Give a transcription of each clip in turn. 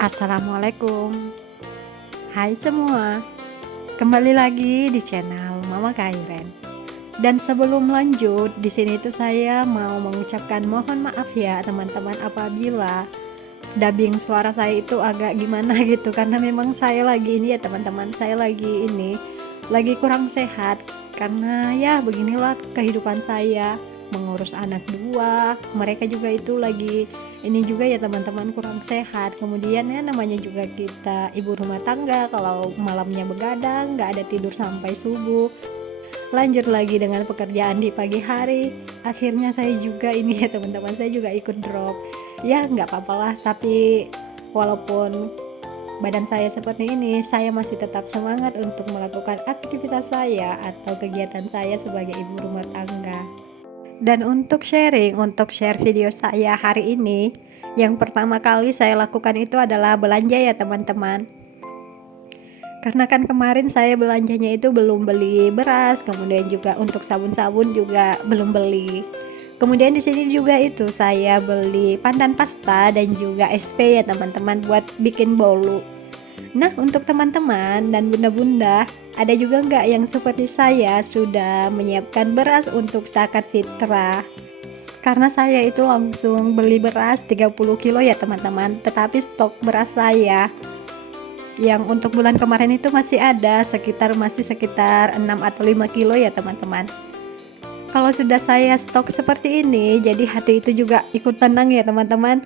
Assalamualaikum. Hai semua, kembali lagi di channel Mama Kairen. Dan sebelum lanjut, di sini tuh saya mau mengucapkan mohon maaf ya teman-teman apabila dubbing suara saya itu agak gimana gitu karena memang saya lagi ini ya teman-teman, saya lagi kurang sehat karena ya beginilah kehidupan saya mengurus anak dua, mereka juga itu lagi ini juga ya teman-teman kurang sehat. Kemudian ya namanya juga kita ibu rumah tangga, kalau malamnya begadang nggak ada tidur sampai subuh, lanjut lagi dengan pekerjaan di pagi hari, akhirnya saya juga ini ya teman-teman, saya juga ikut drop. Ya nggak apa-apalah, tapi walaupun badan saya seperti ini, saya masih tetap semangat untuk melakukan aktivitas saya atau kegiatan saya sebagai ibu rumah tangga. Dan untuk share video saya hari ini, yang pertama kali saya lakukan itu adalah belanja ya teman-teman. Karena kan kemarin saya belanjanya itu belum beli beras, kemudian juga untuk sabun-sabun juga belum beli. Kemudian di sini juga itu saya beli pandan pasta dan juga SP ya teman-teman buat bikin bolu. Nah, untuk teman-teman dan bunda-bunda, ada juga nggak yang seperti saya sudah menyiapkan beras untuk zakat fitrah? Karena saya itu langsung beli beras 30 kilo ya teman-teman, tetapi stok beras saya yang untuk bulan kemarin itu masih sekitar 6 atau 5 kilo ya teman-teman. Kalau sudah saya stok seperti ini, jadi hati itu juga ikut tenang ya teman-teman.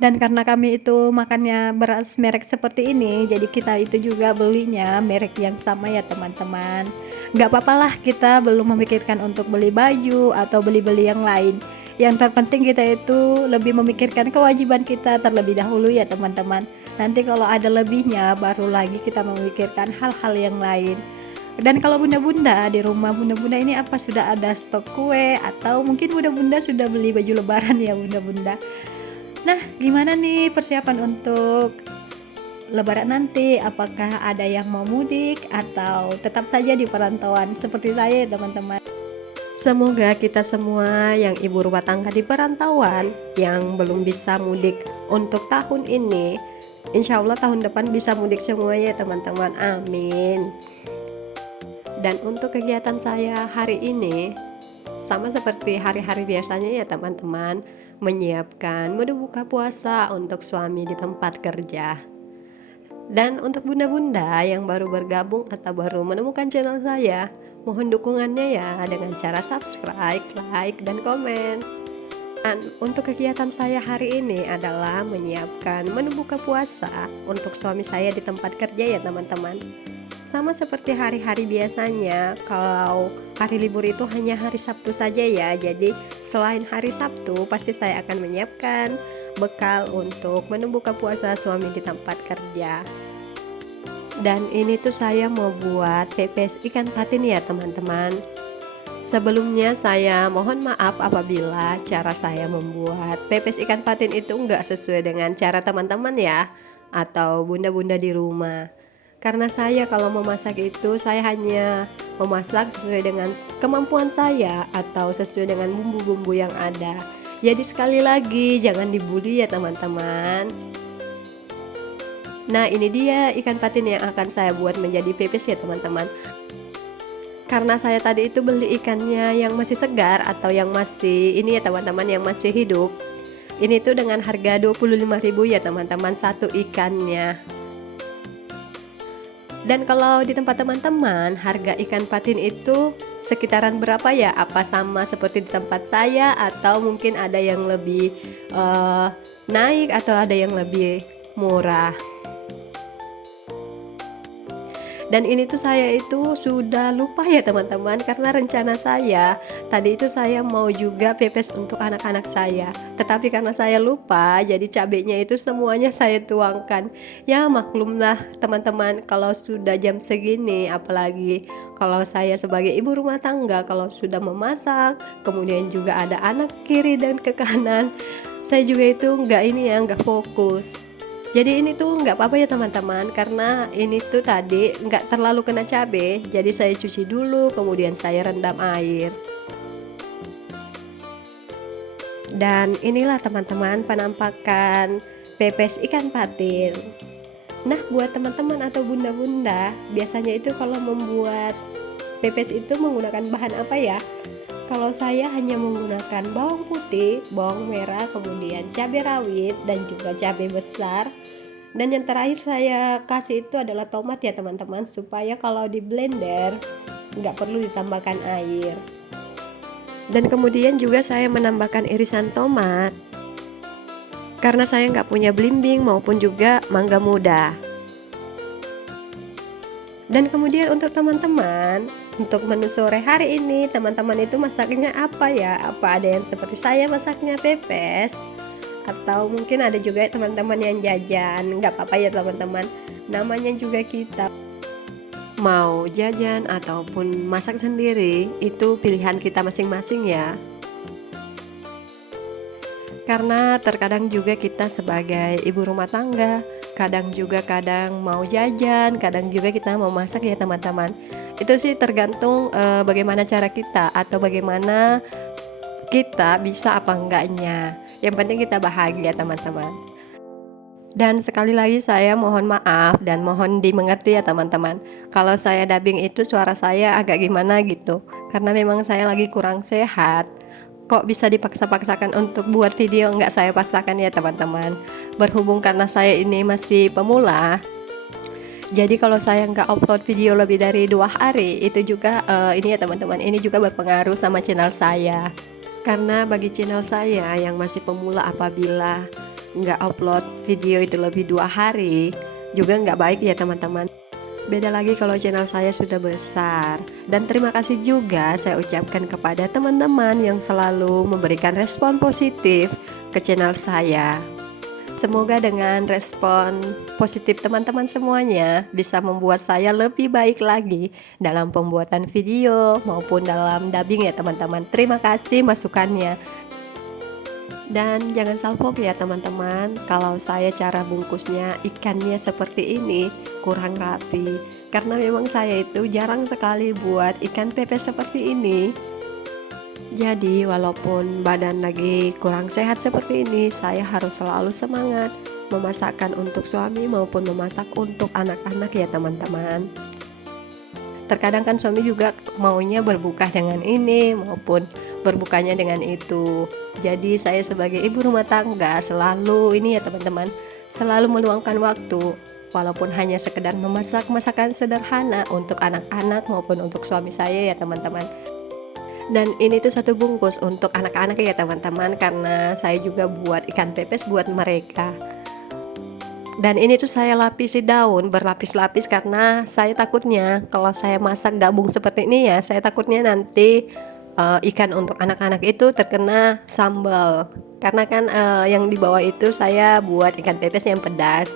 Dan karena kami itu makannya beras merek seperti ini, jadi kita itu juga belinya merek yang sama ya teman-teman. Nggak apa-apa lah kita belum memikirkan untuk beli baju atau beli-beli yang lain. Yang terpenting kita itu lebih memikirkan kewajiban kita terlebih dahulu ya teman-teman. Nanti kalau ada lebihnya baru lagi kita memikirkan hal-hal yang lain. Dan kalau bunda-bunda di rumah bunda-bunda ini apa sudah ada stok kue atau mungkin bunda-bunda sudah beli baju lebaran ya bunda-bunda. Nah, gimana nih persiapan untuk Lebaran nanti? Apakah ada yang mau mudik atau tetap saja di perantauan seperti saya, teman-teman? Semoga kita semua yang ibu rumah tangga di perantauan yang belum bisa mudik untuk tahun ini, insya Allah tahun depan bisa mudik semuanya, teman-teman. Amin. Dan untuk kegiatan saya hari ini, sama seperti hari-hari biasanya ya teman-teman, menyiapkan menu buka puasa untuk suami di tempat kerja. Dan untuk bunda-bunda yang baru bergabung atau baru menemukan channel saya, mohon dukungannya ya dengan cara subscribe, like, dan komen. Dan untuk kegiatan saya hari ini adalah menyiapkan menu buka puasa untuk suami saya di tempat kerja ya teman-teman. Sama seperti hari-hari biasanya, kalau hari libur itu hanya hari Sabtu saja ya. Jadi selain hari Sabtu pasti saya akan menyiapkan bekal untuk menu buka puasa suami di tempat kerja. Dan ini tuh saya mau buat pepes ikan patin ya teman-teman. Sebelumnya saya mohon maaf apabila cara saya membuat pepes ikan patin itu enggak sesuai dengan cara teman-teman ya, atau bunda-bunda di rumah. Karena saya kalau memasak itu saya hanya memasak sesuai dengan kemampuan saya atau sesuai dengan bumbu-bumbu yang ada. Jadi sekali lagi jangan dibully ya teman-teman. Nah, ini dia ikan patin yang akan saya buat menjadi pepes ya teman-teman. Karena saya tadi itu beli ikannya yang masih segar atau yang masih ini ya teman-teman, yang masih hidup. Ini tuh dengan harga 25.000 ya teman-teman satu ikannya. Dan kalau di tempat teman-teman harga ikan patin itu sekitaran berapa ya? Apa sama seperti di tempat saya atau mungkin ada yang lebih naik atau ada yang lebih murah? Dan ini tuh saya itu sudah lupa ya teman-teman, karena rencana saya tadi itu saya mau juga pepes untuk anak-anak saya, tetapi karena saya lupa jadi cabenya itu semuanya saya tuangkan. Ya maklumlah teman-teman, kalau sudah jam segini, apalagi kalau saya sebagai ibu rumah tangga, kalau sudah memasak kemudian juga ada anak kiri dan ke kanan, saya juga itu nggak fokus. Jadi ini tuh nggak apa-apa ya teman-teman, karena ini tuh tadi nggak terlalu kena cabai, jadi saya cuci dulu kemudian saya rendam air. Dan inilah teman-teman penampakan pepes ikan patin. Nah, buat teman-teman atau bunda-bunda, biasanya itu kalau membuat pepes itu menggunakan bahan apa ya? Kalau saya hanya menggunakan bawang putih, bawang merah, kemudian cabai rawit dan juga cabai besar. Dan yang terakhir saya kasih itu adalah tomat ya teman-teman, supaya kalau di blender nggak perlu ditambahkan air. Dan kemudian juga saya menambahkan irisan tomat karena saya nggak punya belimbing maupun juga mangga muda. Dan kemudian untuk teman-teman, untuk menu sore hari ini teman-teman itu masaknya apa ya? Apa ada yang seperti saya masaknya pepes? Atau mungkin ada juga teman-teman yang jajan? Nggak apa-apa ya teman-teman, namanya juga kita mau jajan ataupun masak sendiri, itu pilihan kita masing-masing ya. Karena terkadang juga kita sebagai ibu rumah tangga, kadang mau jajan, kadang juga kita mau masak ya teman-teman. Itu sih tergantung bagaimana cara kita atau bagaimana kita bisa apa enggaknya. Yang penting kita bahagia teman-teman. Dan sekali lagi saya mohon maaf dan mohon dimengerti ya teman-teman, kalau saya dubbing itu suara saya agak gimana gitu, karena memang saya lagi kurang sehat. Kok bisa dipaksa-paksakan untuk buat video, nggak saya paksakan ya teman-teman. Berhubung karena saya ini masih pemula, jadi kalau saya nggak upload video lebih dari 2 hari, itu juga ini ya teman-teman, ini juga berpengaruh sama channel saya. Karena bagi channel saya yang masih pemula, apabila nggak upload video itu lebih 2 hari juga nggak baik ya teman-teman. Beda lagi kalau channel saya sudah besar. Dan terima kasih juga saya ucapkan kepada teman-teman yang selalu memberikan respon positif ke channel saya. Semoga dengan respon positif teman-teman semuanya bisa membuat saya lebih baik lagi dalam pembuatan video maupun dalam dubbing ya teman-teman. Terima kasih masukannya. Dan jangan salfok ya teman-teman, kalau saya cara bungkusnya ikannya seperti ini kurang rapi, karena memang saya itu jarang sekali buat ikan pepes seperti ini. Jadi walaupun badan lagi kurang sehat seperti ini, saya harus selalu semangat memasakkan untuk suami maupun memasak untuk anak-anak ya teman-teman. Terkadang kan suami juga maunya berbuka dengan ini maupun berbukanya dengan itu. Jadi saya sebagai ibu rumah tangga selalu ini ya teman-teman, selalu meluangkan waktu walaupun hanya sekedar memasak masakan sederhana untuk anak-anak maupun untuk suami saya ya teman-teman. Dan ini tuh satu bungkus untuk anak-anak ya teman-teman, karena saya juga buat ikan pepes buat mereka. Dan ini tuh saya lapisi daun berlapis-lapis karena saya takutnya kalau saya masak gabung seperti ini ya, saya takutnya nanti ikan untuk anak-anak itu terkena sambal. Karena kan yang di bawah itu saya buat ikan pepes yang pedas.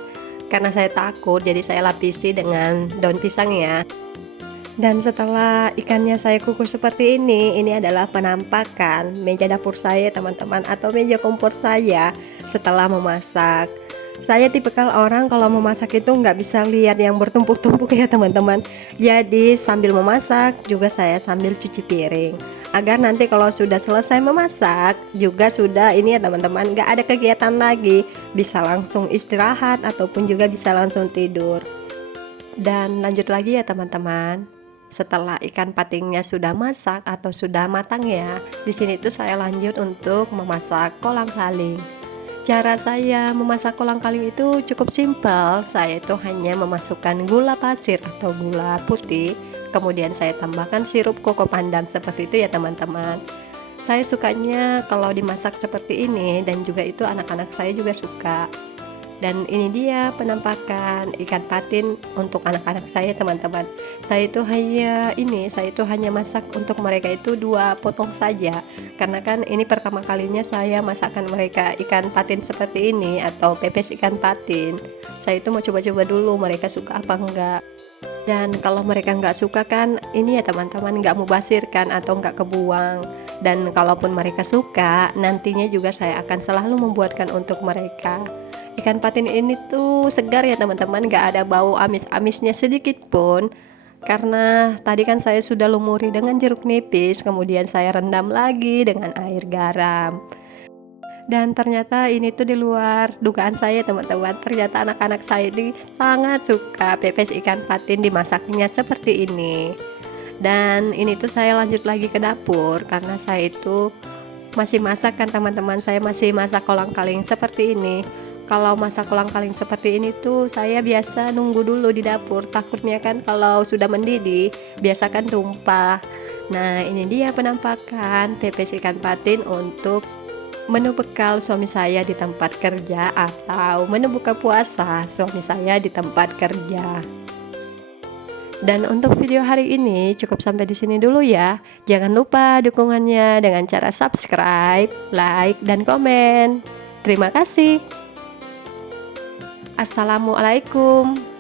Karena saya takut, jadi saya lapisi dengan daun pisang ya. Dan setelah ikannya saya kukus seperti ini adalah penampakan meja dapur saya teman-teman, atau meja kompor saya setelah memasak. Saya tipikal orang kalau memasak itu nggak bisa lihat yang bertumpuk-tumpuk ya teman-teman. Jadi sambil memasak juga saya sambil cuci piring, agar nanti kalau sudah selesai memasak juga sudah ini ya teman-teman, nggak ada kegiatan lagi, bisa langsung istirahat ataupun juga bisa langsung tidur. Dan lanjut lagi ya teman-teman. Setelah ikan patingnya sudah masak atau sudah matang ya, di sini tuh saya lanjut untuk memasak kolang-kaling. Cara saya memasak kolang-kaling itu cukup simpel. Saya itu hanya memasukkan gula pasir atau gula putih, kemudian saya tambahkan sirup koko pandan seperti itu ya teman-teman. Saya sukanya kalau dimasak seperti ini, dan juga itu anak-anak saya juga suka. Dan ini dia penampakan ikan patin untuk anak-anak saya teman-teman. Saya itu hanya masak untuk mereka itu 2 potong saja, karena kan ini pertama kalinya saya masakkan mereka ikan patin seperti ini atau pepes ikan patin. Saya itu mau coba-coba dulu mereka suka apa enggak. Dan kalau mereka nggak suka kan ini ya teman-teman, nggak mubazir kan atau nggak kebuang. Dan kalaupun mereka suka, nantinya juga saya akan selalu membuatkan untuk mereka. Ikan patin ini tuh segar ya teman-teman, nggak ada bau amis-amisnya sedikit pun. Karena tadi kan saya sudah lumuri dengan jeruk nipis, kemudian saya rendam lagi dengan air garam. Dan ternyata ini tuh di luar dugaan saya teman-teman, ternyata anak-anak saya ini sangat suka pepes ikan patin dimasaknya seperti ini. Dan ini tuh saya lanjut lagi ke dapur karena saya itu masih masak kan teman-teman, saya masih masak kolang-kaling seperti ini. Kalau masak kolang-kaling seperti ini tuh saya biasa nunggu dulu di dapur, takutnya kan kalau sudah mendidih biasa kan tumpah. Nah, ini dia penampakan pepes ikan patin untuk menu bekal suami saya di tempat kerja atau menu buka puasa suami saya di tempat kerja. Dan untuk video hari ini cukup sampai di sini dulu ya. Jangan lupa dukungannya dengan cara subscribe, like, dan komen. Terima kasih. Assalamualaikum.